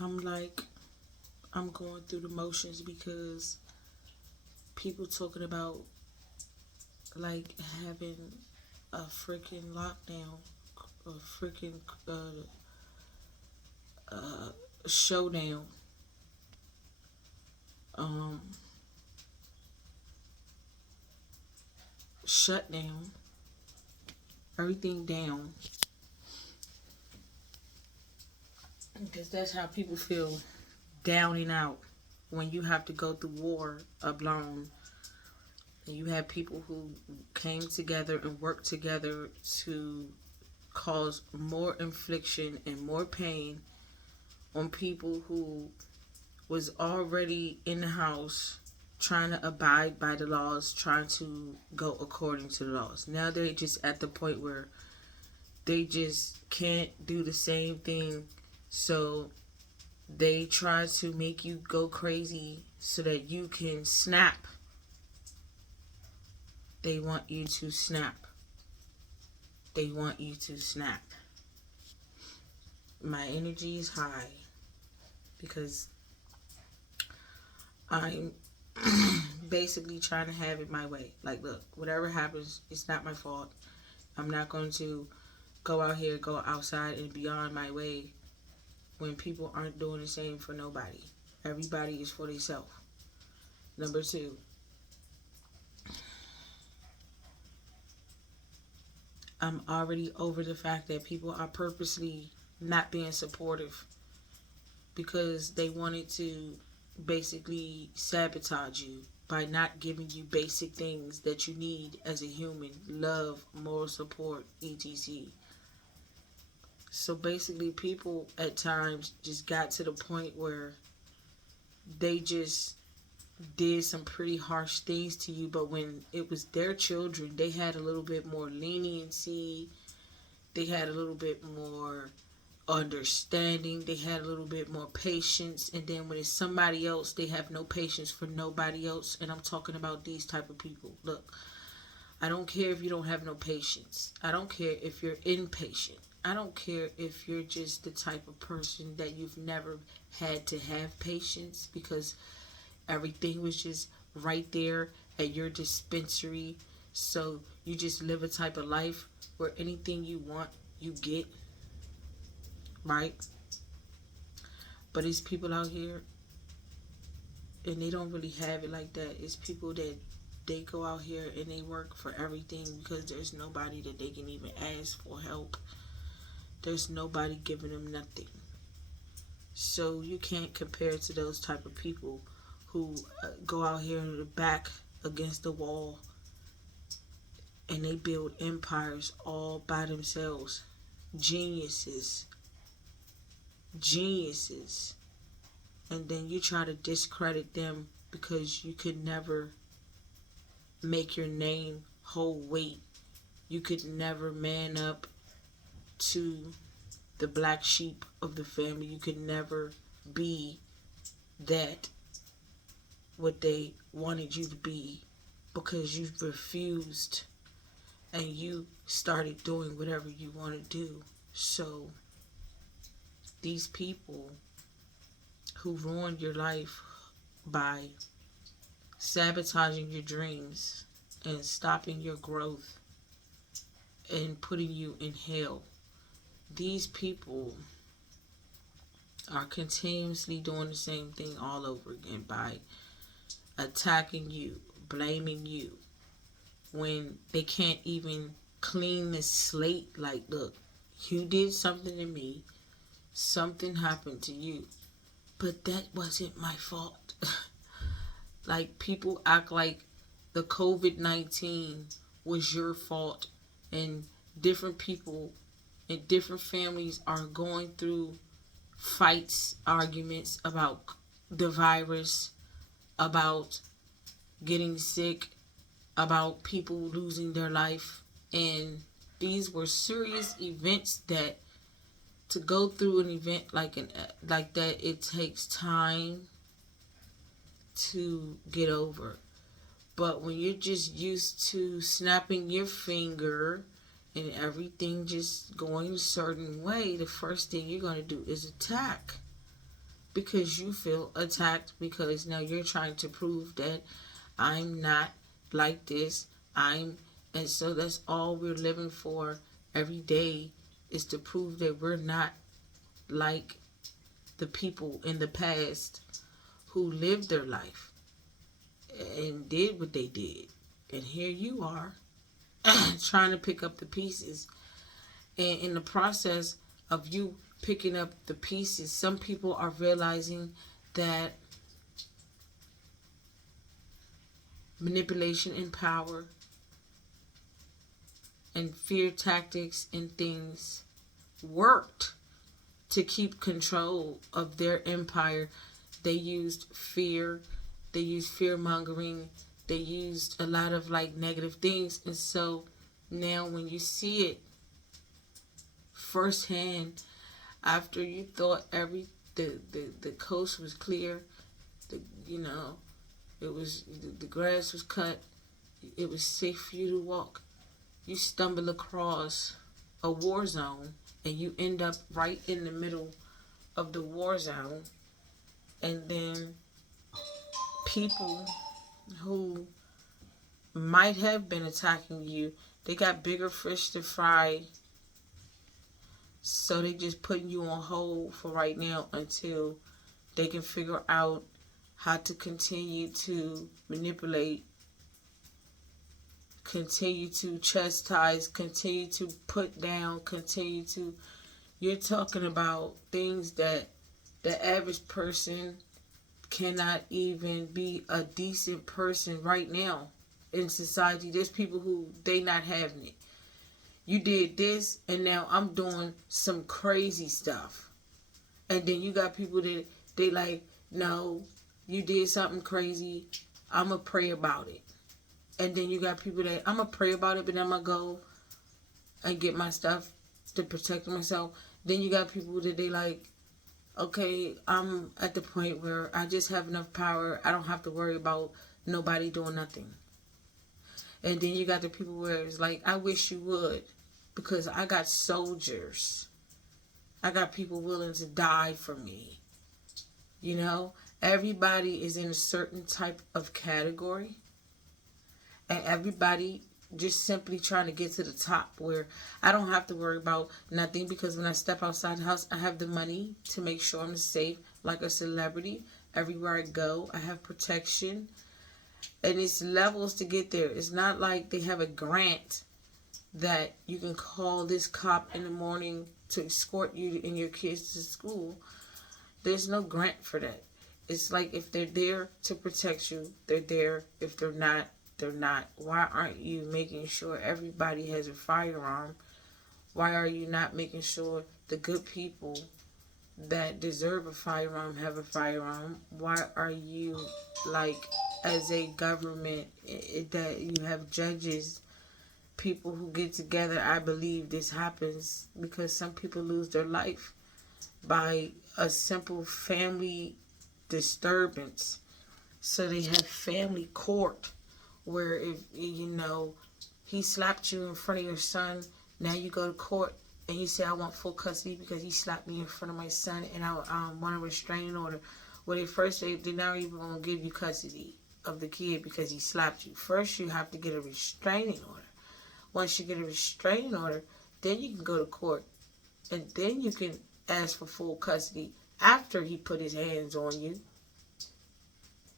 I'm like, I'm going through the motions because people talking about like having a freaking lockdown, a freaking uh, showdown, um, shutdown, everything down. Because that's how people feel down and out when you have to go through war alone. And you have people who came together and worked together to cause more infliction and more pain on people who was already in the house trying to abide by the laws, trying to go according to the laws. Now they're just at the point where they just can't do the same thing. So they try to make you go crazy so that you can snap. They want you to snap. They want you to snap. My energy is high because I'm basically trying to have it my way. Like, look, whatever happens, it's not my fault. I'm not going to go out here, go outside, and be on my way when people aren't doing the same for nobody. Everybody is for themselves. Number two, I'm already over the fact that people are purposely not being supportive because they wanted to basically sabotage you by not giving you basic things that you need as a human: love, moral support, etc. So basically, people at times just got to the point where they just did some pretty harsh things to you, but when it was their children, they had a little bit more leniency, they had a little bit more understanding, they had a little bit more patience. And then when it's somebody else, they have no patience for nobody else. And I'm talking about these type of people. Look, I don't care if you don't have no patience. I don't care if you're impatient. I don't care if you're just the type of person that you've never had to have patience because everything was just right there at your dispensary. So you just live a type of life where anything you want, you get, right? But it's people out here and they don't really have it like that. It's people that they go out here and they work for everything because there's nobody that they can even ask for help. There's nobody giving them nothing. So you can't compare to those type of people who go out here in the back against the wall and they build empires all by themselves. Geniuses. Geniuses. And then you try to discredit them because you could never make your name hold weight. You could never man up to the black sheep of the family. You could never be that what they wanted you to be because you refused and you started doing whatever you want to do. So these people who ruined your life by sabotaging your dreams and stopping your growth and putting you in hell, these people are continuously doing the same thing all over again by attacking you, blaming you, when they can't even clean the slate. Like, look, you did something to me, something happened to you, but that wasn't my fault. Like, people act like the COVID-19 was your fault, and different people and different families are going through fights, arguments about the virus, about getting sick, about people losing their life. And these were serious events that to go through an event like that, it takes time to get over. But when you're just used to snapping your finger and everything just going a certain way, the first thing you're going to do is attack. because you feel attacked, because now you're trying to prove that I'm not like this. And so that's all we're living for every day, is to prove that we're not like the people in the past who lived their life and did what they did. And here you are trying to pick up the pieces. And in the process of you picking up the pieces, some people are realizing that manipulation and power and fear tactics and things worked to keep control of their empire. They used fear, they used fear mongering, they used a lot of like negative things. And so now when you see it firsthand, after you thought the coast was clear, it was the grass was cut, it was safe for you to walk, you stumble across a war zone and you end up right in the middle of the war zone. And then people who might have been attacking you, they got bigger fish to fry, so they just putting you on hold for right now until they can figure out how to continue to manipulate, continue to chastise, continue to put down, continue to... You're talking about things that the average person cannot even be a decent person right now in society. There's people who they not having it. You did this and now I'm doing some crazy stuff. And then you got people that they like, no, you did something crazy, I'm going to pray about it. And then you got people that I'm going to pray about it, but I'm going to go and get my stuff to protect myself. Then you got people that they like, okay, I'm at the point where I just have enough power, I don't have to worry about nobody doing nothing. And then you got the people where it's like, I wish you would, because I got soldiers. I got people willing to die for me. You know, everybody is in a certain type of category. And everybody just simply trying to get to the top where I don't have to worry about nothing, because when I step outside the house, I have the money to make sure I'm safe like a celebrity. Everywhere I go, I have protection. And it's levels to get there. It's not like they have a grant that you can call this cop in the morning to escort you and your kids to school. There's no grant for that. It's like if they're there to protect you, they're there. If they're not, they're not. Why aren't you making sure everybody has a firearm? Why are you not making sure the good people that deserve a firearm have a firearm? Why are you, like, as a government, that you have judges, people who get together? I believe this happens because some people lose their life by a simple family disturbance. So they have family court where if, he slapped you in front of your son, now you go to court and you say, I want full custody because he slapped me in front of my son and I want a restraining order. Well, they're not even going to give you custody of the kid because he slapped you. First, you have to get a restraining order. Once you get a restraining order, then you can go to court. And then you can ask for full custody after he put his hands on you.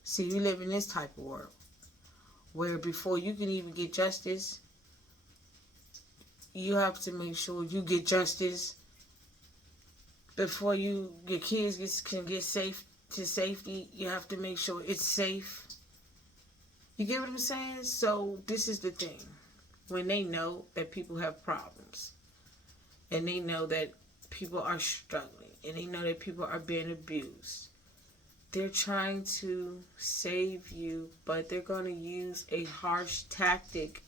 See, we live in this type of world where before you can even get justice, you have to make sure you get justice before your kids can get safe to safety. You have to make sure it's safe. You get what I'm saying? So this is the thing. When they know that people have problems and they know that people are struggling and they know that people are being abused, they're trying to save you, but they're going to use a harsh tactic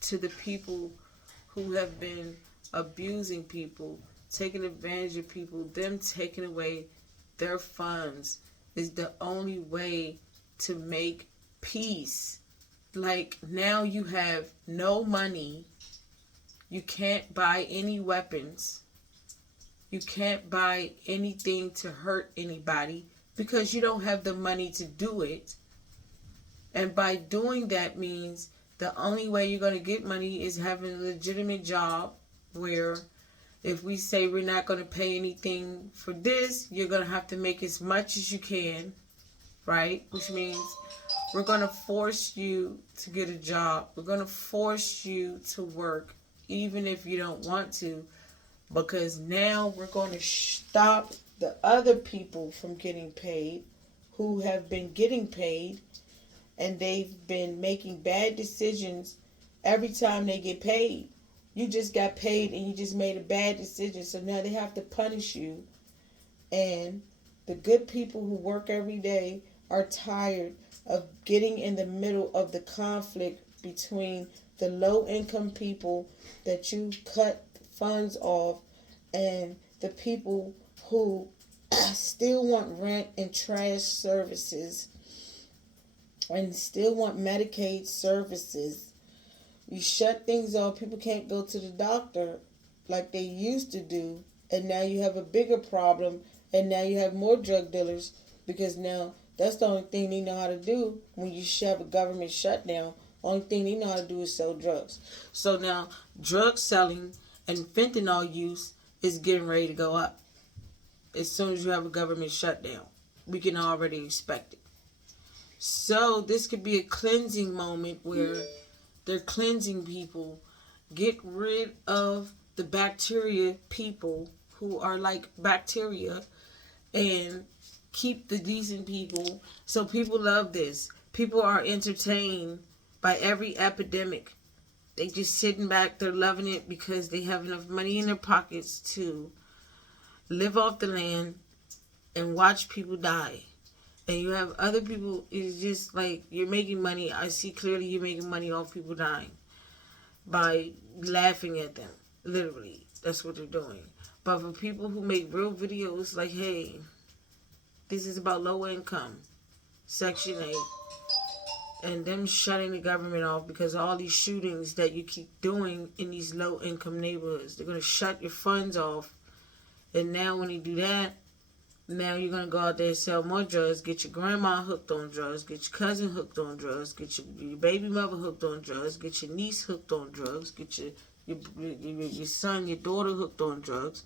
to the people who have been abusing people, taking advantage of people. Them taking away their funds is the only way to make peace. Like, now you have no money. You can't buy any weapons. You can't buy anything to hurt anybody because you don't have the money to do it. And by doing that means the only way you're going to get money is having a legitimate job where if we say we're not going to pay anything for this, you're going to have to make as much as you can, right? Which means we're going to force you to get a job. We're going to force you to work even if you don't want to, because now we're going to stop the other people from getting paid who have been getting paid, and they've been making bad decisions every time they get paid. You just got paid and you just made a bad decision, so now they have to punish you. And the good people who work every day are tired of getting in the middle of the conflict between the low income people that you cut funds off and the people who still want rent and trash services and still want Medicaid services. You shut things off. People can't go to the doctor like they used to do. And now you have a bigger problem. And now you have more drug dealers, because now that's the only thing they know how to do when you have a government shutdown. Only thing they know how to do is sell drugs. So now drug selling and fentanyl use is getting ready to go up. As soon as you have a government shutdown, we can already expect it. So this could be a cleansing moment where they're cleansing people. Get rid of the bacteria people who are like bacteria and keep the decent people. So people love this. People are entertained by every epidemic. They just sitting back. They're loving it because they have enough money in their pockets to live off the land and watch people die. And you have other people, it's just like you're making money. I see clearly you're making money off people dying by laughing at them. Literally, that's what they're doing. But for people who make real videos like, hey, this is about low income, Section 8, and them shutting the government off because of all these shootings that you keep doing in these low income neighborhoods. They're going to shut your funds off. And now when you do that, now you're going to go out there and sell more drugs, get your grandma hooked on drugs, get your cousin hooked on drugs, get your baby mother hooked on drugs, get your niece hooked on drugs, get your son, your daughter hooked on drugs,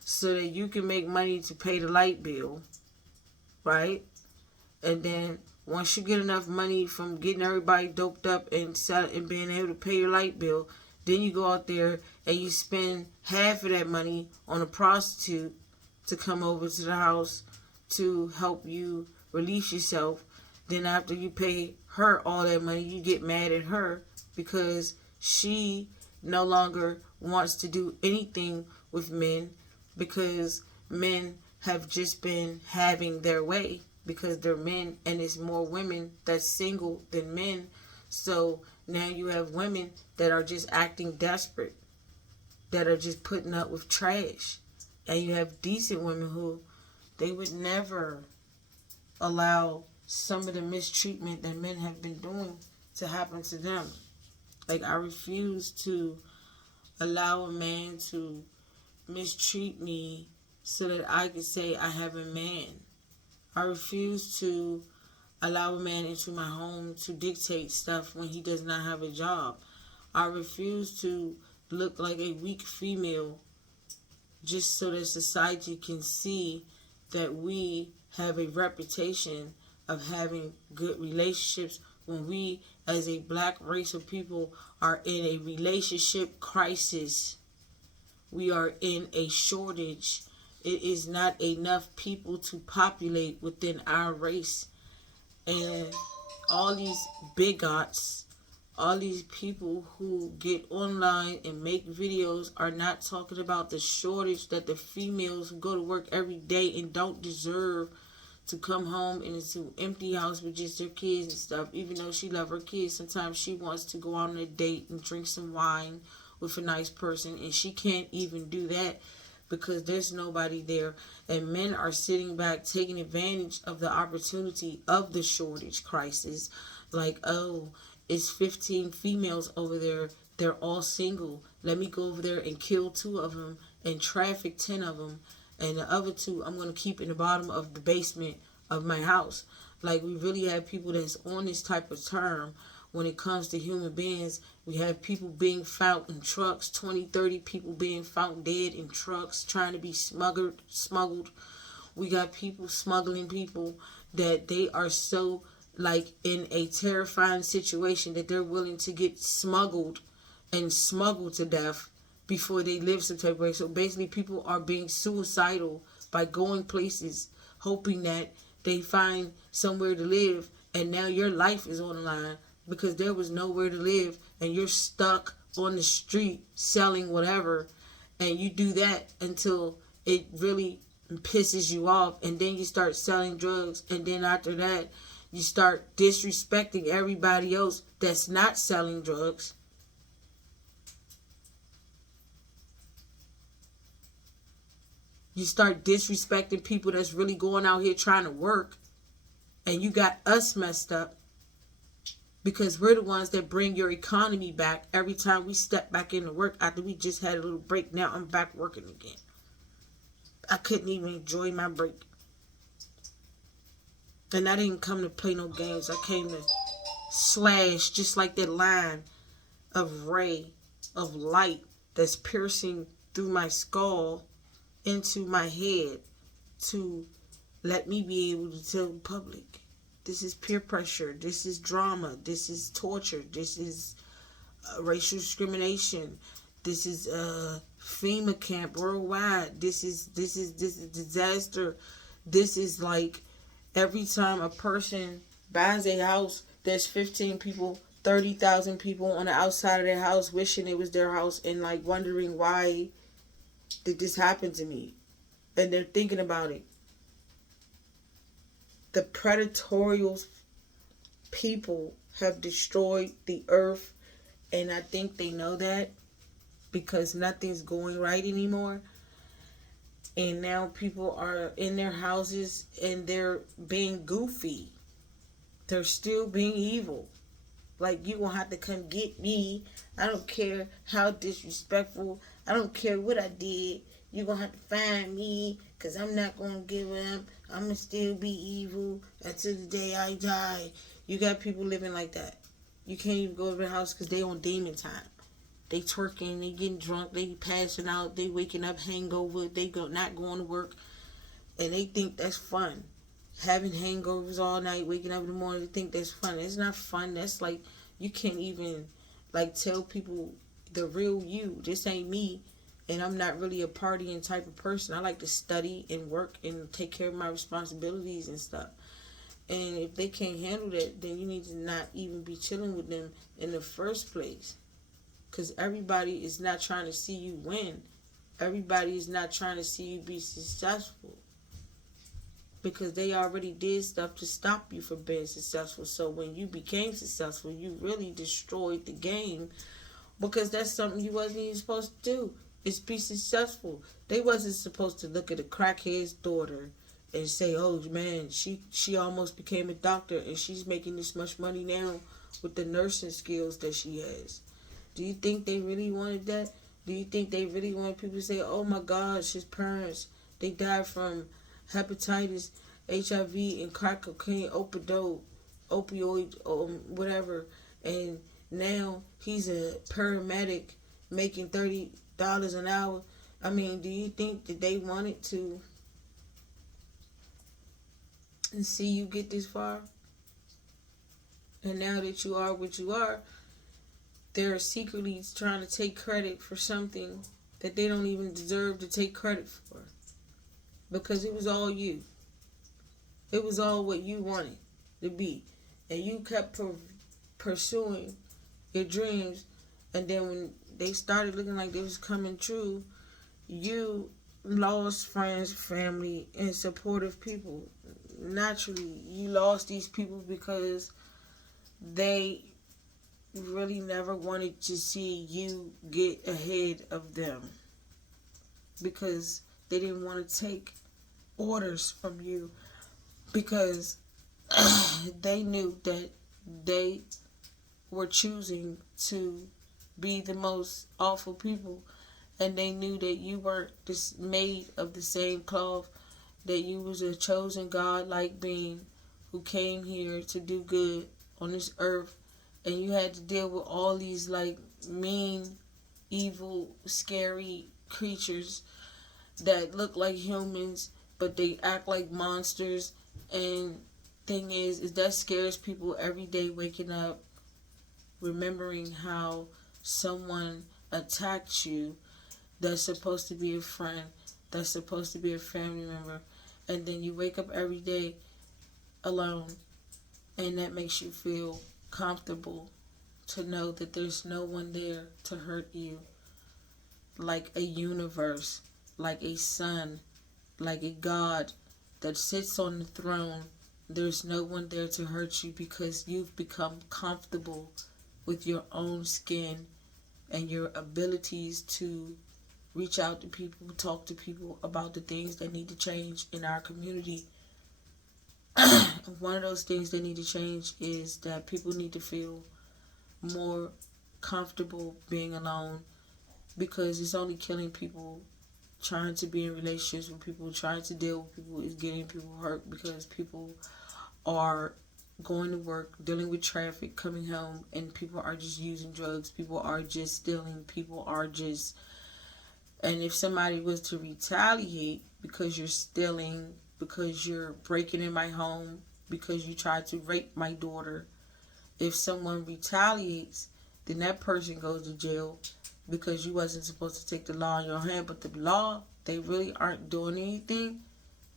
so that you can make money to pay the light bill, right? And then once you get enough money from getting everybody doped up and being able to pay your light bill, then you go out there and you spend half of that money on a prostitute to come over to the house to help you release yourself. Then after you pay her all that money, you get mad at her because she no longer wants to do anything with men, because men have just been having their way because they're men, and it's more women that's single than men. So now you have women that are just acting desperate, that are just putting up with trash. And you have decent women who they would never allow some of the mistreatment that men have been doing to happen to them. Like, I refuse to allow a man to mistreat me so that I can say I have a man. I refuse to allow a man into my home to dictate stuff when he does not have a job. I refuse to look like a weak female just so that society can see that we have a reputation of having good relationships when we as a black race of people are in a relationship crisis. We are in a shortage. It is not enough people to populate within our race. And all these bigots, all these people who get online and make videos are not talking about the shortage that the females who go to work every day and don't deserve to come home and it's an empty house with just their kids and stuff. Even though she loves her kids, sometimes she wants to go out on a date and drink some wine with a nice person, and she can't even do that because there's nobody there. And men are sitting back taking advantage of the opportunity of the shortage crisis. Like, oh, it's 15 females over there They're all single. Let me go over there and kill 2 of them and traffic 10 of them. And the other 2 I'm going to keep in the bottom of the basement of my house. Like, we really have people that's on this type of term when it comes to human beings. We have people being found in trucks, 20, 30 people being found dead in trucks trying to be smuggled. We got people smuggling people that they are so, like, in a terrifying situation that they're willing to get smuggled and smuggled to death before they live some type of way. So basically, people are being suicidal by going places, hoping that they find somewhere to live, and now your life is on the line because there was nowhere to live, and you're stuck on the street selling whatever, and you do that until it really pisses you off, and then you start selling drugs, and then after that, you start disrespecting everybody else that's not selling drugs. You start disrespecting people that's really going out here trying to work. And you got us messed up because we're the ones that bring your economy back every time we step back into work after we just had a little break. Now I'm back working again. I couldn't even enjoy my break. And I didn't come to play no games. I came to slash just like that line of ray of light that's piercing through my skull into my head to let me be able to tell the public, this is peer pressure, this is drama, this is torture, this is racial discrimination, this is FEMA camp worldwide, this is disaster. This is like every time a person buys a house, there's 15 people, 30,000 people on the outside of their house wishing it was their house and like wondering why did this happen to me, and they're thinking about it. The predatorial people have destroyed the earth, and I think they know that because nothing's going right anymore. And now people are in their houses and they're being goofy. They're still being evil. Like, you gonna have to come get me. I don't care how disrespectful. I don't care what I did. You gonna have to find me because I'm not gonna give up. I'm gonna still be evil until the day I die. You got people living like that. You can't even go to their house because they on demon time. They twerking, they getting drunk, they passing out, they waking up hangover, they not going to work, and they think that's fun. Having hangovers all night, waking up in the morning, they think that's fun. It's not fun. That's like, you can't even like tell people the real you. This ain't me, and I'm not really a partying type of person. I like to study and work and take care of my responsibilities and stuff. And if they can't handle that, then you need to not even be chilling with them in the first place. Because everybody is not trying to see you win. Everybody is not trying to see you be successful. Because they already did stuff to stop you from being successful. So when you became successful, you really destroyed the game. Because that's something you wasn't even supposed to do. Is be successful. They wasn't supposed to look at a crackhead's daughter and say, oh man, she almost became a doctor and she's making this much money now with the nursing skills that she has. Do you think they really wanted that? Do you think they really wanted people to say, oh my gosh, his parents, they died from hepatitis, HIV, and crack cocaine, opioid, whatever, and now he's a paramedic making $30 an hour? I mean, do you think that they wanted to see you get this far? And now that you are what you are, they're secretly trying to take credit for something that they don't even deserve to take credit for. Because it was all you. It was all what you wanted to be. And you kept pursuing your dreams. And then when they started looking like they was coming true, you lost friends, family, and supportive people. Naturally, you lost these people because they really never wanted to see you get ahead of them, because they didn't want to take orders from you, because they knew that they were choosing to be the most awful people, and they knew that you weren't just made of the same cloth, that you was a chosen God-like being who came here to do good on this earth, and you had to deal with all these like mean, evil, scary creatures that look like humans but they act like monsters. And thing is that scares people every day, waking up remembering how someone attacked you, that's supposed to be a friend, that's supposed to be a family member, and then you wake up every day alone, and that makes you feel comfortable to know that there's no one there to hurt you, like a universe, like a sun, like a God that sits on the throne. There's no one there to hurt you because you've become comfortable with your own skin and your abilities to reach out to people, talk to people about the things that need to change in our community. One of those things that need to change is that people need to feel more comfortable being alone, because it's only killing people. Trying to be in relationships with people, trying to deal with people is getting people hurt, because people are going to work, dealing with traffic, coming home, and people are just using drugs. People are just stealing. People are just... And if somebody was to retaliate because you're stealing, because you're breaking in my home, because you tried to rape my daughter, if someone retaliates, then that person goes to jail because you wasn't supposed to take the law in your hand. But the law, they really aren't doing anything.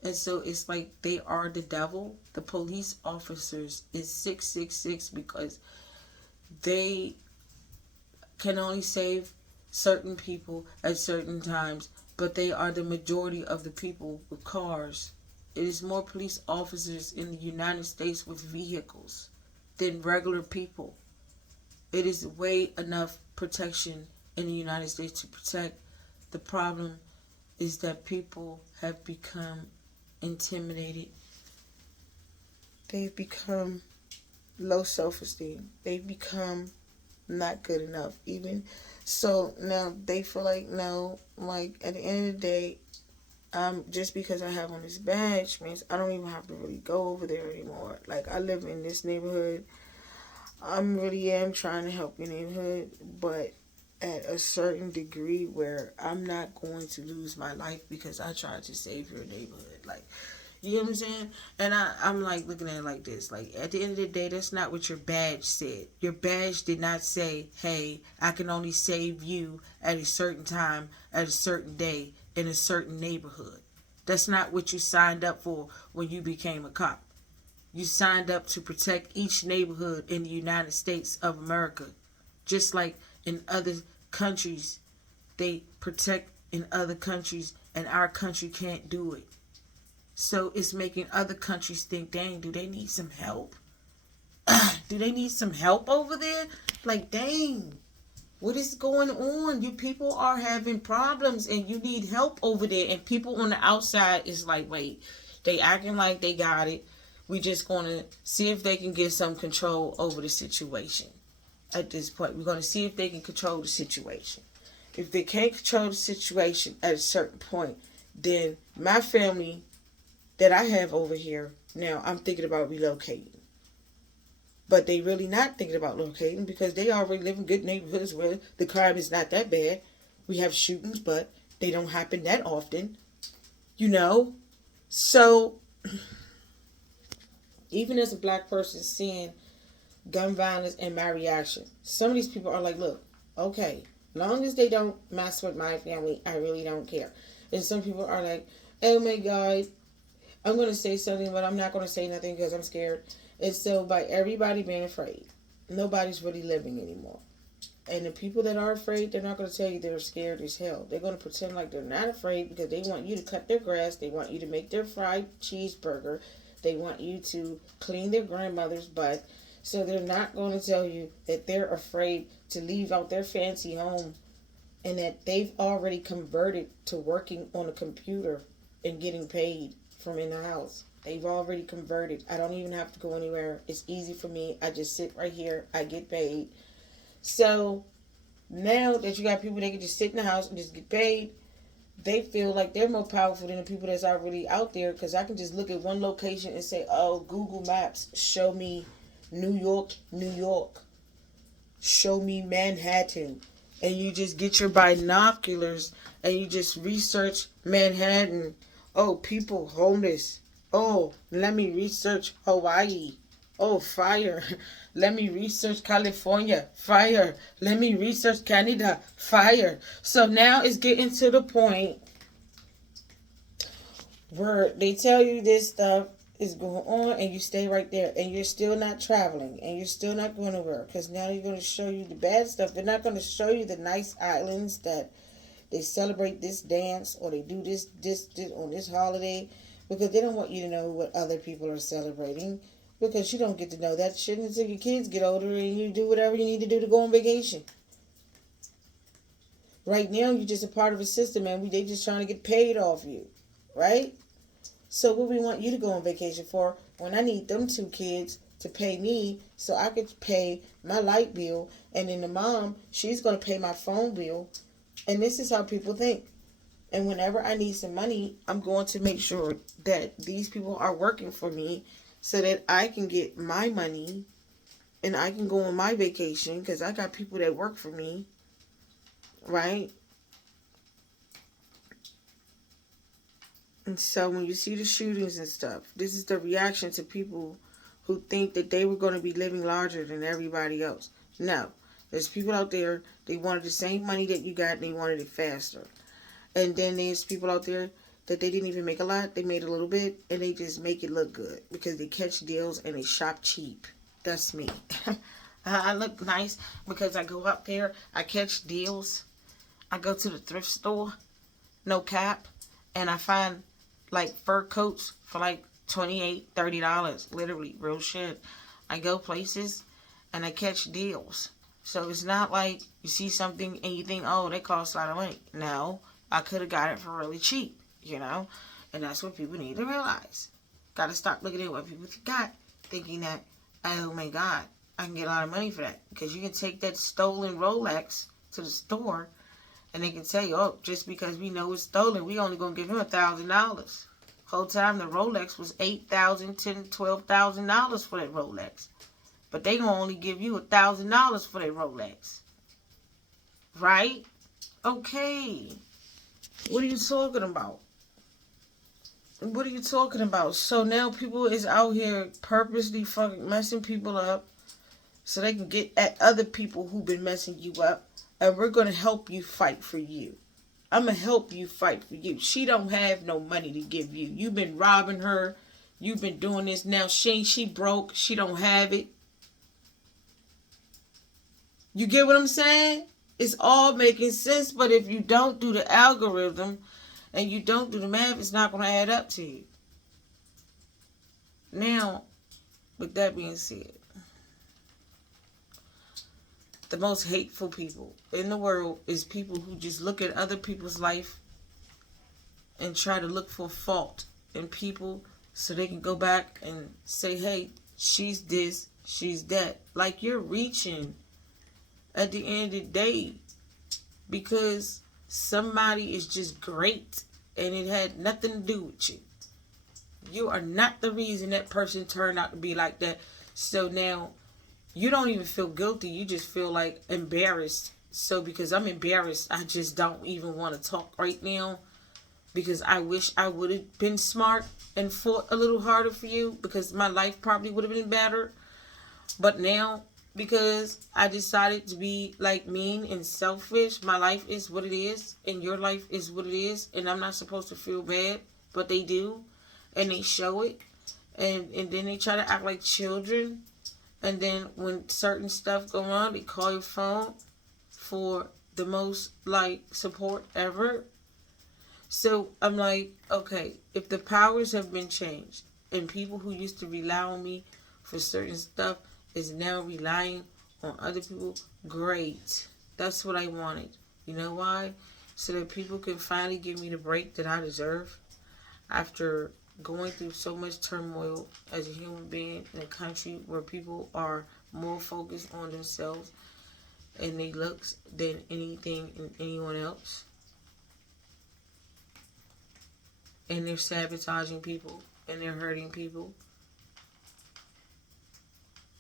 And so it's like they are the devil. The police officers is 666 because they can only save certain people at certain times, but they are the majority of the people with cars. It is more police officers in the United States with vehicles than regular people. It is way enough protection in the United States to protect. The problem is that people have become intimidated. They've become low self-esteem. They've become not good enough. Even so, now they feel like, no, like at the end of the day, just because I have on this badge means I don't even have to really go over there anymore. Like, I live in this neighborhood. Really am trying to help your neighborhood, but at a certain degree where I'm not going to lose my life because I tried to save your neighborhood. Like, you know what I'm saying? And I'm like looking at it like this. Like, at the end of the day, that's not what your badge said. Your badge did not say, hey, I can only save you at a certain time, at a certain day, in a certain neighborhood. That's not what you signed up for when you became a cop. You signed up to protect each neighborhood in the United States of America. Just like in other countries, they protect in other countries, and our country can't do it. So it's making other countries think, dang, do they need some help? Do they need some help over there? Like, dang, what is going on? You people are having problems and you need help over there. And people on the outside is like, wait, they acting like they got it. We just going to see if they can get some control over the situation. At this point, we're going to see if they can control the situation. If they can't control the situation at a certain point, then my family that I have over here, now I'm thinking about relocating. But they really not thinking about relocating because they already live in good neighborhoods where the crime is not that bad. We have shootings, but they don't happen that often. You know? So, even as a black person seeing gun violence and my reaction, some of these people are like, look, okay, long as they don't mess with my family, I really don't care. And some people are like, oh my God, I'm going to say something, but I'm not going to say nothing because I'm scared. And so by everybody being afraid, nobody's really living anymore. And the people that are afraid, they're not going to tell you they're scared as hell. They're going to pretend like they're not afraid because they want you to cut their grass. They want you to make their fried cheeseburger. They want you to clean their grandmother's butt. So they're not going to tell you that they're afraid to leave out their fancy home and that they've already converted to working on a computer and getting paid from in the house. They've already converted. I don't even have to go anywhere. It's easy for me. I just sit right here. I get paid. So Now that you got people that can just sit in the house and just get paid, they feel like they're more powerful than the people that's already out there, because I can just look at one location and say, oh, Google Maps, show me New York, New York. Show me Manhattan. And you just get your binoculars and you just research Manhattan. Oh, people homeless. Oh, let me research Hawaii. Oh, fire. Let me research California. Fire. Let me research Canada. Fire. So now it's getting to the point where they tell you this stuff is going on and you stay right there and you're still not traveling and you're still not going to work, because now they're going to show you the bad stuff. They're not going to show you the nice islands that they celebrate this dance or they do this on this holiday, because they don't want you to know what other people are celebrating, because you don't get to know that shit until your kids get older and you do whatever you need to do to go on vacation. Right now you're just a part of a system and they just trying to get paid off you, right? So what we want you to go on vacation for when I need them two kids to pay me so I could pay my light bill, and then the mom, she's going to pay my phone bill. And this is how people think. And whenever I need some money, I'm going to make sure that these people are working for me so that I can get my money and I can go on my vacation, because I got people that work for me, right? And so when you see the shootings and stuff, this is the reaction to people who think that they were going to be living larger than everybody else. No. There's people out there, they wanted the same money that you got and they wanted it faster. And then there's people out there that they didn't even make a lot. They made a little bit and they just make it look good because they catch deals and they shop cheap. That's me. I look nice because I go up there, I catch deals. I go to the thrift store, no cap, and I find like fur coats for like $28-$30, literally, real shit. I go places and I catch deals. So it's not like you see something and you think, oh, that costs a lot of money. No, I could have got it for really cheap, you know? And that's what people need to realize. Got to stop looking at what people got, thinking that, oh my God, I can get a lot of money for that. Because you can take that stolen Rolex to the store and they can tell you, oh, just because we know it's stolen, we only gonna give him $1,000. Whole time the Rolex was $8,000, $10,000, $12,000 for that Rolex, but they gonna only give you $1,000 for that Rolex, right? Okay, what are you talking about? What are you talking about? So now people is out here purposely fucking messing people up so they can get at other people who've been messing you up. And we're going to help you fight for you. I'm going to help you fight for you. She don't have no money to give you. You've been robbing her. You've been doing this. Now she broke. She don't have it. You get what I'm saying? It's all making sense. But if you don't do the algorithm and you don't do the math, it's not going to add up to you. Now, with that being said, the most hateful people in the world is people who just look at other people's life and try to look for fault in people so they can go back and say, hey, she's this, she's that. Like, you're reaching at the end of the day because somebody is just great and it had nothing to do with you. You are not the reason that person turned out to be like that. So now you don't even feel guilty. You just feel like embarrassed. So because I'm embarrassed, I just don't even want to talk right now. Because I wish I would have been smart and fought a little harder for you. Because my life probably would have been better. But now, because I decided to be like mean and selfish, my life is what it is. And your life is what it is. And I'm not supposed to feel bad. But they do. And they show it. And then they try to act like children. And then when certain stuff go on, they call your phone for the most, like, support ever. So I'm like, okay, if the powers have been changed and people who used to rely on me for certain stuff is now relying on other people, great. That's what I wanted. You know why? So that people can finally give me the break that I deserve after going through so much turmoil as a human being in a country where people are more focused on themselves in their looks than anything and anyone else. And they're sabotaging people and they're hurting people.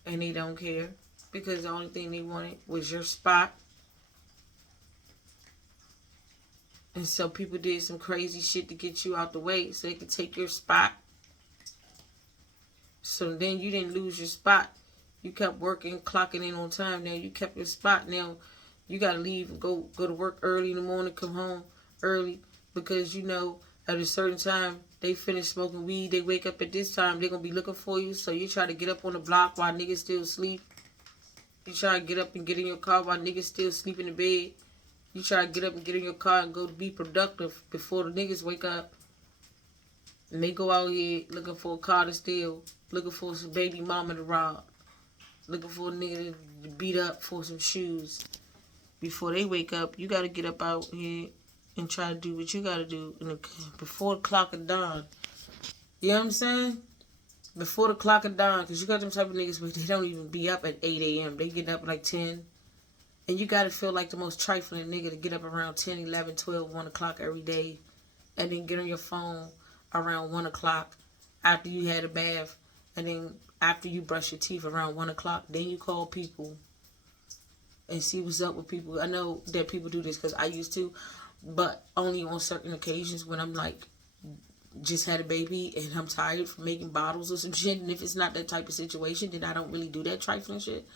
And they don't care because the only thing they wanted was your spot. And so people did some crazy shit to get you out the way so they could take your spot. So then you didn't lose your spot. You kept working, clocking in on time. Now you kept your spot. Now you got to leave and go to work early in the morning, come home early because you know at a certain time they finish smoking weed. They wake up at this time. They're going to be looking for you. So you try to get up on the block while niggas still sleep. You try to get up and get in your car while niggas still sleep in the bed. You try to get up and get in your car and go to be productive before the niggas wake up. And they go out here looking for a car to steal. Looking for some baby mama to rob. Looking for a nigga to beat up for some shoes. Before they wake up, you got to get up out here and try to do what you got to do before the clock of dawn. You know what I'm saying? Before the clock of dawn. Because you got them type of niggas where they don't even be up at 8 a.m. They get up like 10. And you got to feel like the most trifling nigga to get up around 10, 11, 12, 1 o'clock every day. And then get on your phone around 1 o'clock after you had a bath. And then after you brush your teeth around 1 o'clock. Then you call people and see what's up with people. I know that people do this because I used to. But only on certain occasions when I'm like, just had a baby and I'm tired from making bottles or some shit. And if it's not that type of situation, then I don't really do that trifling shit.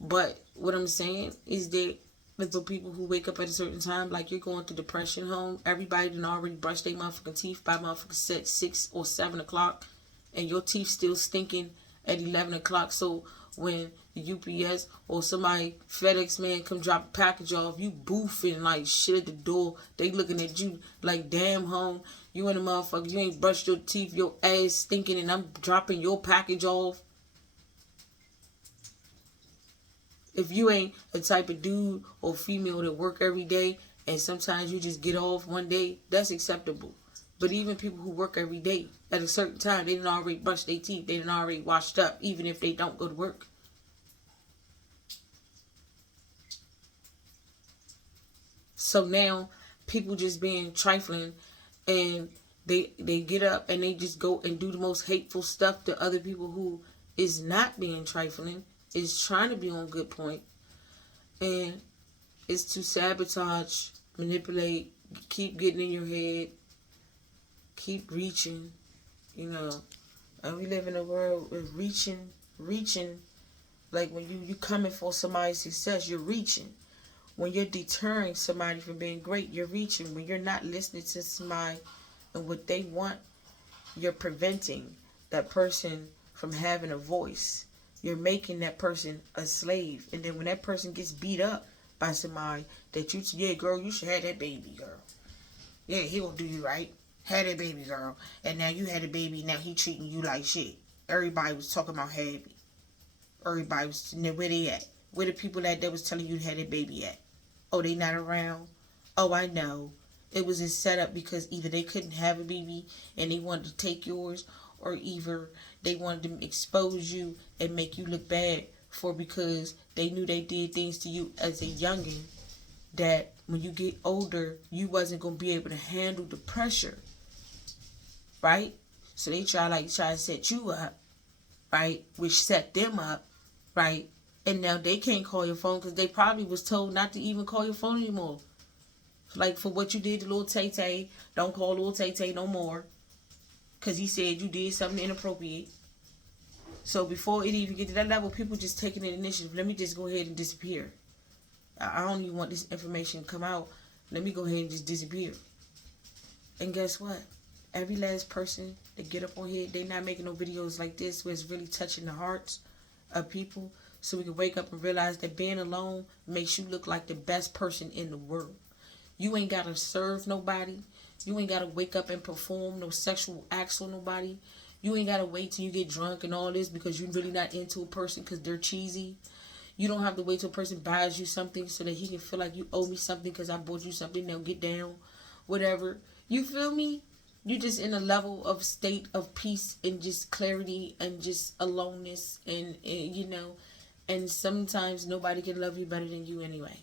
But what I'm saying is that with the people who wake up at a certain time, like you're going to depression home, everybody done already brushed their motherfucking teeth by motherfucking 6 or 7 o'clock, and your teeth still stinking at 11 o'clock. So when the UPS or somebody, FedEx man, come drop a package off, you boofing like shit at the door. They looking at you like, damn, home, you and the motherfucker, you ain't brushed your teeth, your ass stinking, and I'm dropping your package off. If you ain't a type of dude or female that work every day and sometimes you just get off one day, that's acceptable. But even people who work every day, at a certain time, they done already brushed their teeth. They done already washed up, even if they don't go to work. So now, people just being trifling and they get up and they just go and do the most hateful stuff to other people who is not being trifling, is trying to be on good point, and is to sabotage, manipulate, keep getting in your head, keep reaching, you know. And we live in a world with reaching, like when you coming for somebody's success, you're reaching. When you're deterring somebody from being great, you're reaching. When you're not listening to somebody and what they want, you're preventing that person from having a voice. You're making that person a slave. And then when that person gets beat up by somebody that you, yeah, girl, you should have that baby, girl. Yeah, he gonna do you right. Had that baby, girl. And now you had a baby, now he treating you like shit. Everybody was talking about happy. Everybody was, where they at? Where the people that was telling you had a baby at? Oh, they not around? Oh, I know. It was a setup because either they couldn't have a baby and they wanted to take yours, or either they wanted to expose you and make you look bad for because they knew they did things to you as a youngin' that when you get older, you wasn't going to be able to handle the pressure, right? So they try to set you up, right? Which set them up, right? And now they can't call your phone because they probably was told not to even call your phone anymore. Like for what you did to little Tay-Tay, don't call little Tay-Tay no more. Because he said you did something inappropriate. So before it even get to that level, people just taking the initiative. Let me just go ahead and disappear. I don't even want this information to come out. Let me go ahead and just disappear. And guess what? Every last person that get up on here, they not making no videos like this where it's really touching the hearts of people. So we can wake up and realize that being alone makes you look like the best person in the world. You ain't got to serve nobody. You ain't got to wake up and perform no sexual acts on nobody. You ain't got to wait till you get drunk and all this because you're really not into a person because they're cheesy. You don't have to wait till a person buys you something so that he can feel like you owe me something because I bought you something. Now get down. Whatever. You feel me? You just in a level of state of peace and just clarity and just aloneness and you know, And sometimes nobody can love you better than you anyway.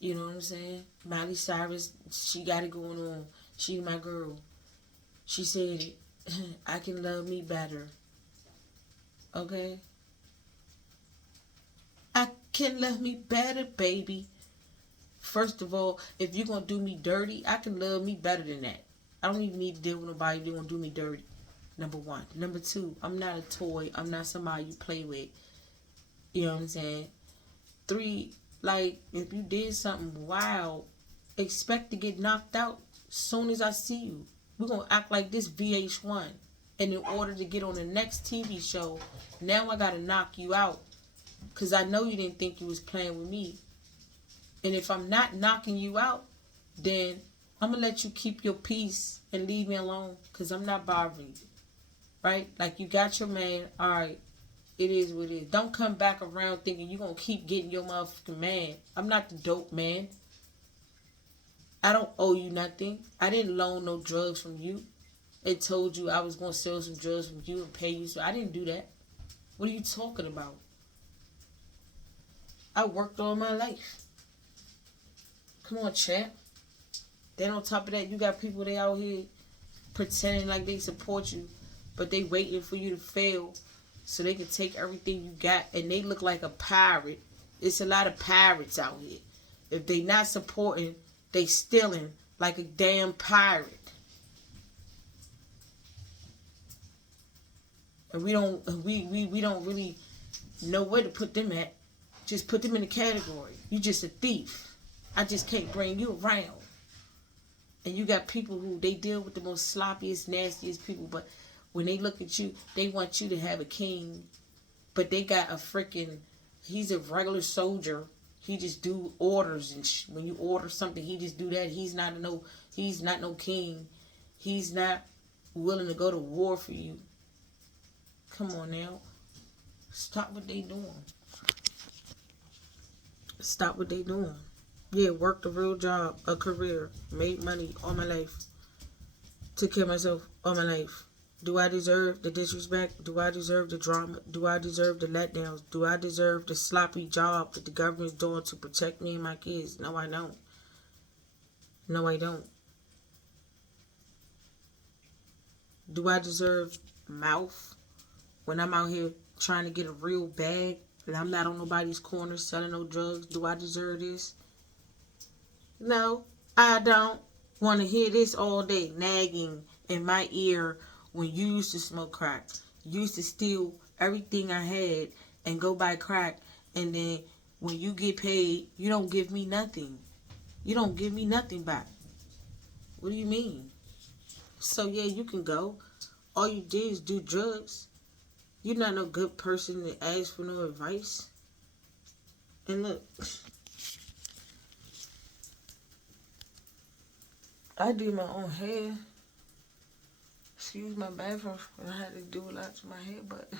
You know what I'm saying? Miley Cyrus, she got it going on. She my girl. She said it. I can love me better. Okay? I can love me better, baby. First of all, if you're going to do me dirty, I can love me better than that. I don't even need to deal with nobody that's going to do me dirty. Number one. Number two, I'm not a toy. I'm not somebody you play with. You know what I'm saying? Three, like, if you did something wild, expect to get knocked out soon as I see you. We're going to act like this VH1. And in order to get on the next TV show, now I got to knock you out. Because I know you didn't think you was playing with me. And if I'm not knocking you out, then I'm going to let you keep your peace and leave me alone. Because I'm not bothering you. Right? Like, you got your man. All right. It is what it is. Don't come back around thinking you're going to keep getting your motherfucking man. I'm not the dope man. I don't owe you nothing. I didn't loan no drugs from you. It told you I was going to sell some drugs from you and pay you. So I didn't do that. What are you talking about? I worked all my life. Come on, champ. Then on top of that, you got people they out here pretending like they support you, but they waiting for you to fail so they can take everything you got, and they look like a pirate. It's a lot of pirates out here. If they not supporting, they stealing like a damn pirate. And we don't really know where to put them at. Just put them in a category. You just a thief. I just can't bring you around. And you got people who they deal with the most sloppiest, nastiest people, but when they look at you, they want you to have a king. But they got a freaking, he's a regular soldier. He just do orders, and when you order something, he just do that. He's not no king. He's not willing to go to war for you. Come on now. Stop what they doing. Stop what they doing. Yeah, worked a real job, a career, made money all my life. Took care of myself all my life. Do I deserve the disrespect? Do I deserve the drama? Do I deserve the letdowns? Do I deserve the sloppy job that the government's doing to protect me and my kids? No, I don't. No, I don't. Do I deserve mouth when I'm out here trying to get a real bag and I'm not on nobody's corner selling no drugs? Do I deserve this? No, I don't want to hear this all day nagging in my ear when you used to smoke crack. You used to steal everything I had and go buy crack, and then when you get paid, you don't give me nothing. You don't give me nothing back. What do you mean? So yeah, you can go. All you did is do drugs. You're not no good person to ask for no advice. And look, I do my own hair. Excuse my bathroom, I had to do a lot to my hair, but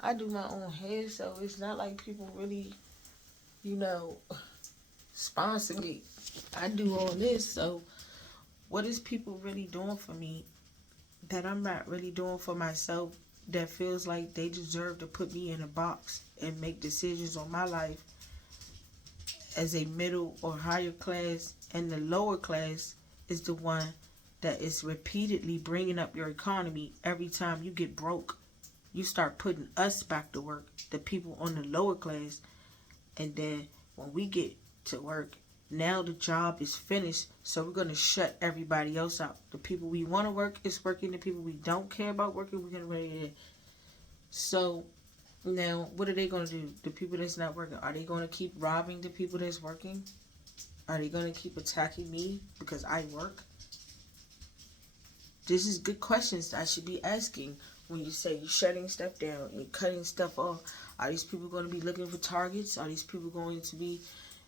I do my own hair, so it's not like people really, sponsor me. I do all this, so what is people really doing for me that I'm not really doing for myself, that feels like they deserve to put me in a box and make decisions on my life as a middle or higher class, and the lower class is the one that is repeatedly bringing up your economy. Every time you get broke, you start putting us back to work, the people on the lower class, and then when we get to work, now the job is finished, so we're going to shut everybody else out. The people we want to work is working, the people we don't care about working, we're going to ready it. So now what are they going to do? The people that's not working, are they going to keep robbing the people that's working? Are they going to keep attacking me because I work? This is good questions I should be asking when you say you're shutting stuff down and cutting stuff off. Are these people going to be looking for targets? Are these people going to be,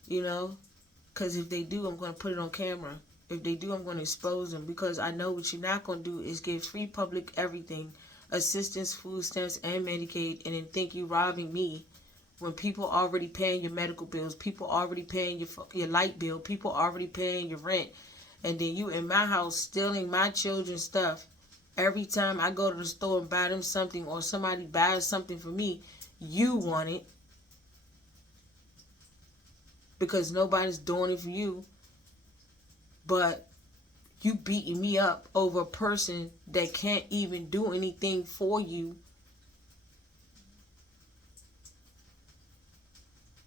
because if they do, I'm going to put it on camera. If they do, I'm going to expose them, because I know what you're not going to do is give free public everything, assistance, food stamps, and Medicaid, and then think you're robbing me when people already paying your medical bills, people already paying your light bill, people already paying your rent. And then you in my house stealing my children's stuff. Every time I go to the store and buy them something, or somebody buys something for me, you want it. because nobody's doing it for you, but you beating me up over a person that can't even do anything for you.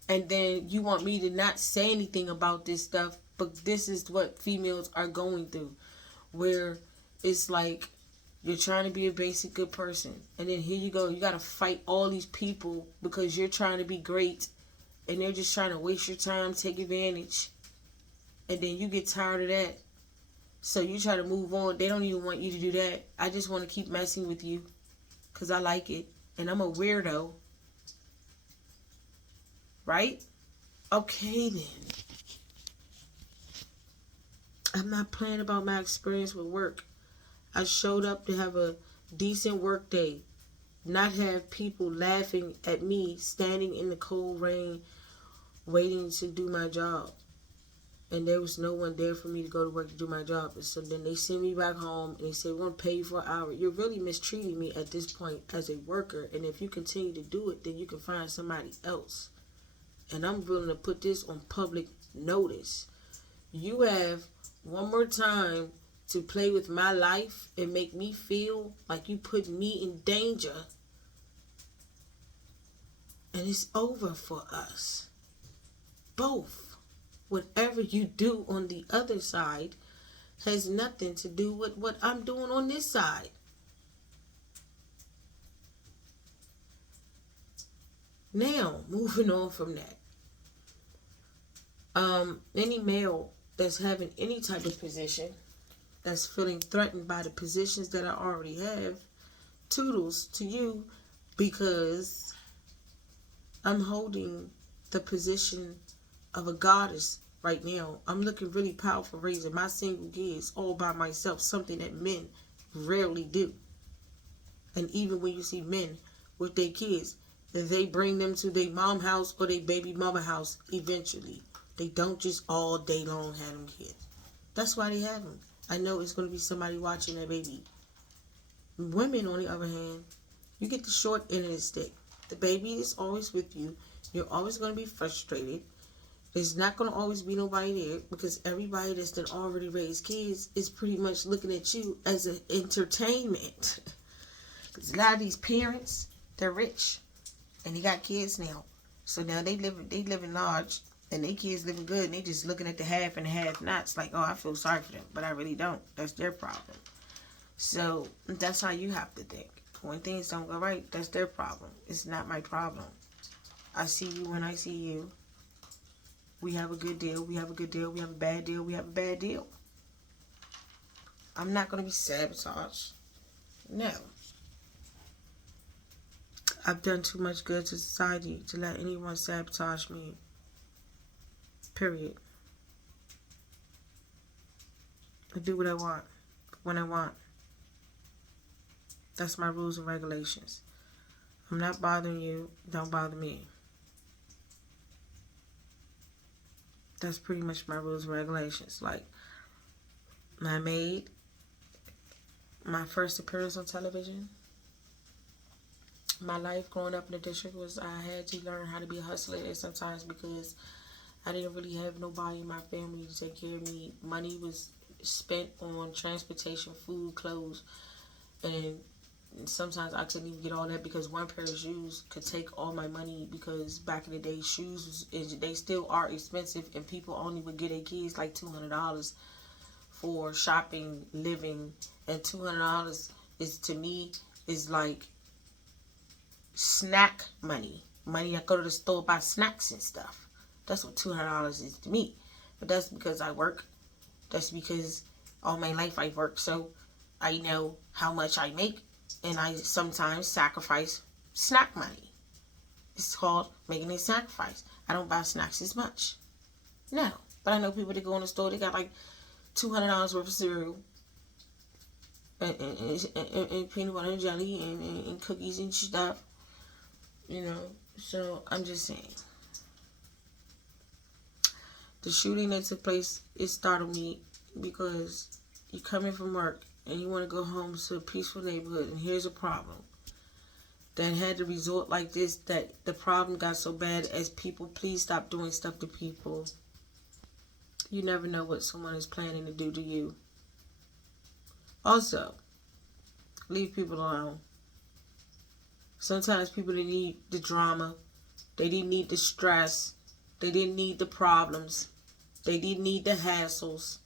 And then you want me to not say anything about this stuff, but this is what females are going through, where it's like you're trying to be a basic good person, and then here you go, you got to fight all these people because you're trying to be great, and they're just trying to waste your time, take advantage, and then you get tired of that, so you try to move on. They don't even want you to do that. I just want to keep messing with you because I like it, and I'm a weirdo, right? Okay then. I'm not playing about my experience with work. I showed up to have a decent work day, not have people laughing at me standing in the cold rain waiting to do my job. And there was no one there for me to go to work to do my job. And so then they send me back home and they say, we're going to pay you for an hour. You're really mistreating me at this point as a worker. And if you continue to do it, then you can find somebody else. And I'm willing to put this on public notice. You have one more time to play with my life and make me feel like you put me in danger, and it's over for us both. Whatever you do on the other side has nothing to do with what I'm doing on this side. Now, moving on from that. Any male that's having any type of position, that's feeling threatened by the positions that I already have, toodles to you, because I'm holding the position of a goddess right now. I'm looking really powerful raising my single kids all by myself, something that men rarely do. And even when you see men with their kids, they bring them to their mom house or their baby mama house eventually. They don't just all day long have them kids. That's why they have them. I know it's going to be somebody watching that baby. Women, on the other hand, you get the short end of the stick. The baby is always with you. You're always going to be frustrated. There's not going to always be nobody there because everybody that's done already raised kids is pretty much looking at you as an entertainment. Because a lot of these parents, they're rich and they got kids now. So now they living large and their kids living good, and they just looking at the half and the half nots like, oh, I feel sorry for them, but I really don't. That's their problem. So that's how you have to think. When things don't go right, that's their problem. It's not my problem. I see you when I see you. We have a good deal. We have a good deal. We have a bad deal. We have a bad deal. I'm not going to be sabotaged. No. I've done too much good to society to let anyone sabotage me. Period. I do what I want, when I want. That's my rules and regulations. I'm not bothering you. Don't bother me. That's pretty much my rules and regulations. Like, my maid, my first appearance on television, my life growing up in the district was I had to learn how to be a hustler there sometimes because I didn't really have nobody in my family to take care of me. Money was spent on transportation, food, clothes, and sometimes I couldn't even get all that because one pair of shoes could take all my money because back in the day, shoes, they still are expensive, and people only would get their kids like $200 for shopping, living, and $200 is, to me, is like snack money. Money I go to the store, buy snacks and stuff. That's what $200 is to me. But that's because I work. That's because all my life I work. So I know how much I make. And I sometimes sacrifice snack money. It's called making a sacrifice. I don't buy snacks as much. No. But I know people that go in the store, they got like $200 worth of cereal. And peanut butter and jelly and cookies and stuff. You know. So I'm just saying. The shooting that took place, it startled me because you're coming from work and you want to go home to a peaceful neighborhood, and here's a problem. that had to resort like this, that the problem got so bad as people, please stop doing stuff to people. You never know what someone is planning to do to you. Also, leave people alone. Sometimes people didn't need the drama. They didn't need the stress. They didn't need the problems. They didn't need the hassles.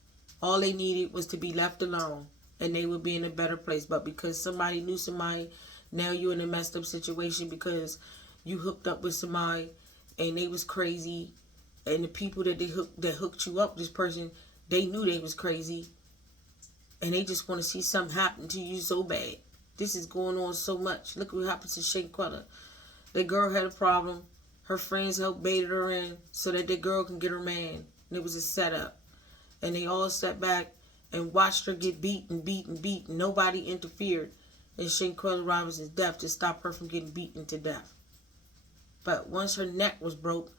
All they needed was to be left alone, and they would be in a better place. But because somebody knew somebody, now you're in a messed up situation because you hooked up with somebody and they was crazy, and the people that hooked you up, this person, they knew they was crazy, and they just want to see something happen to you so bad. This is going on so much. Look what happened to Shanquella. The girl had a problem. Her friends helped baited her in so that the girl can get her man. And it was a setup. And they all sat back and watched her get beat. Nobody interfered in Shanquella Robinson's death to stop her from getting beaten to death. But once her neck was broke,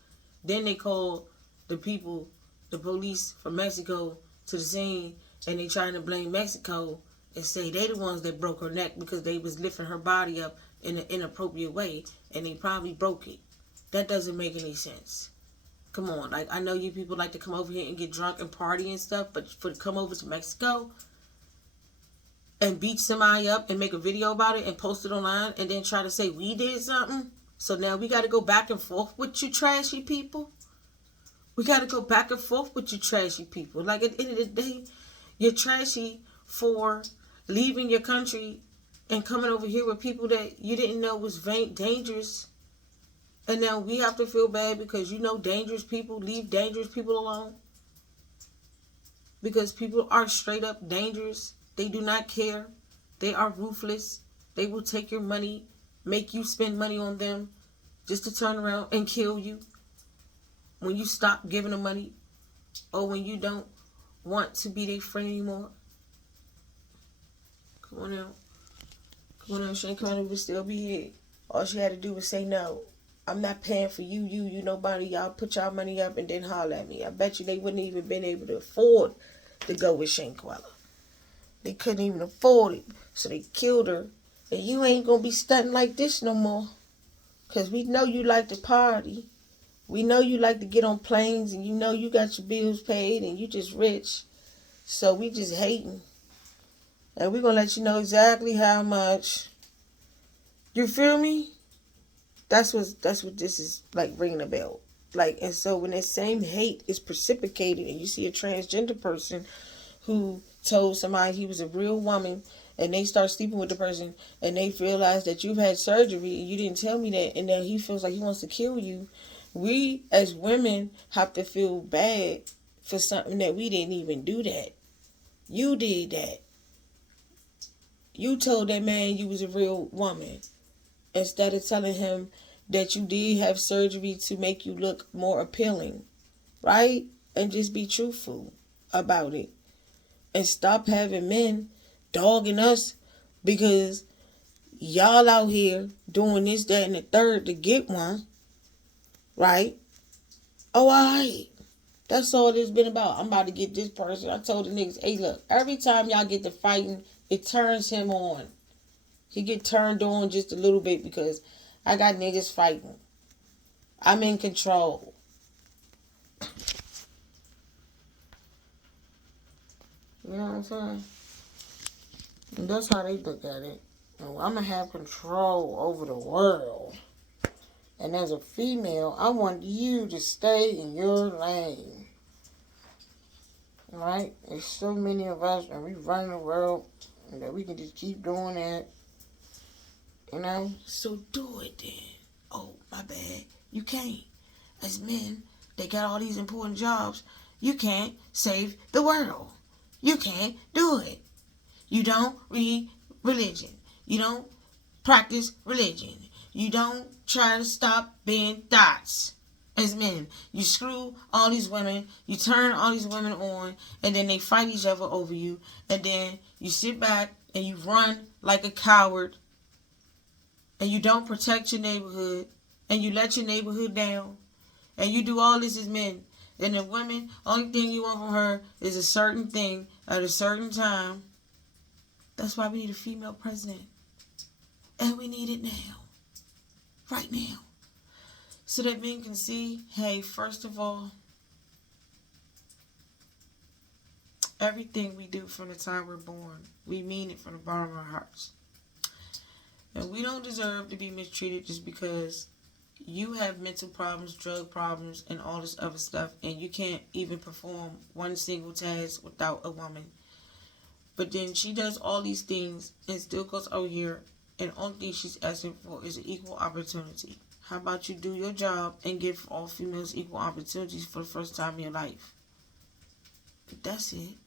then they called the people, the police from Mexico, to the scene, and they trying to blame Mexico and say they the ones that broke her neck because they was lifting her body up in an inappropriate way, and they probably broke it. That doesn't make any sense. Come on, like, I know you people like to come over here and get drunk and party and stuff, but for to come over to Mexico and beat somebody up and make a video about it and post it online and then try to say we did something, so now we got to go back and forth with you trashy people? We got to go back and forth with you trashy people. Like, at the end of the day, you're trashy for leaving your country and coming over here with people that you didn't know was dangerous. And now we have to feel bad because you know dangerous people leave dangerous people alone. Because people are straight up dangerous. They do not care. They are ruthless. They will take your money, make you spend money on them just to turn around and kill you when you stop giving them money or when you don't want to be their friend anymore. Come on now. Come on now, Shanquella would still be here. All she had to do was say no. I'm not paying for you, nobody. Y'all put y'all money up and then holler at me. I bet you they wouldn't even been able to afford to go with Shanquella. They couldn't even afford it. So they killed her. And you ain't going to be stunting like this no more. Because we know you like to party. We know you like to get on planes. And you know you got your bills paid and you just rich. So we just hating. And we're going to let you know exactly how much. You feel me? That's what this is like, ringing a bell. Like, and so when that same hate is precipitated and you see a transgender person who told somebody he was a real woman and they start sleeping with the person and they realize that you've had surgery and you didn't tell me that, and now he feels like he wants to kill you, we as women have to feel bad for something that we didn't even do that. You did that. You told that man you was a real woman instead of telling him that you did have surgery to make you look more appealing, right? And just be truthful about it. And stop having men dogging us because y'all out here doing this, that, and the third to get one, right? Oh, all right. That's all it's been about. I'm about to get this person. I told the niggas, hey, look, every time y'all get to fighting, it turns him on. He get turned on just a little bit because I got niggas fighting. I'm in control. You know what I'm saying? And that's how they look at it. I'm going to have control over the world. And as a female, I want you to stay in your lane. Right? There's so many of us and we run the world and that we can just keep doing that. You know? So do it then. Oh, my bad. You can't. As men, they got all these important jobs. You can't save the world. You can't do it. You don't read religion. You don't practice religion. You don't try to stop being thoughts. As men, you screw all these women, you turn all these women on, and then they fight each other over you, and then you sit back and you run like a coward, and you don't protect your neighborhood, and you let your neighborhood down, and you do all this as men. And the women, only thing you want from her is a certain thing at a certain time. That's why we need a female president. And we need it now. right now. So that men can see, hey, first of all, everything we do from the time we're born, we mean it from the bottom of our hearts. And we don't deserve to be mistreated just because you have mental problems, drug problems, and all this other stuff, and you can't even perform one single task without a woman. But then she does all these things and still goes out here, and the only thing she's asking for is an equal opportunity. How about you do your job and give all females equal opportunities for the first time in your life? That's it.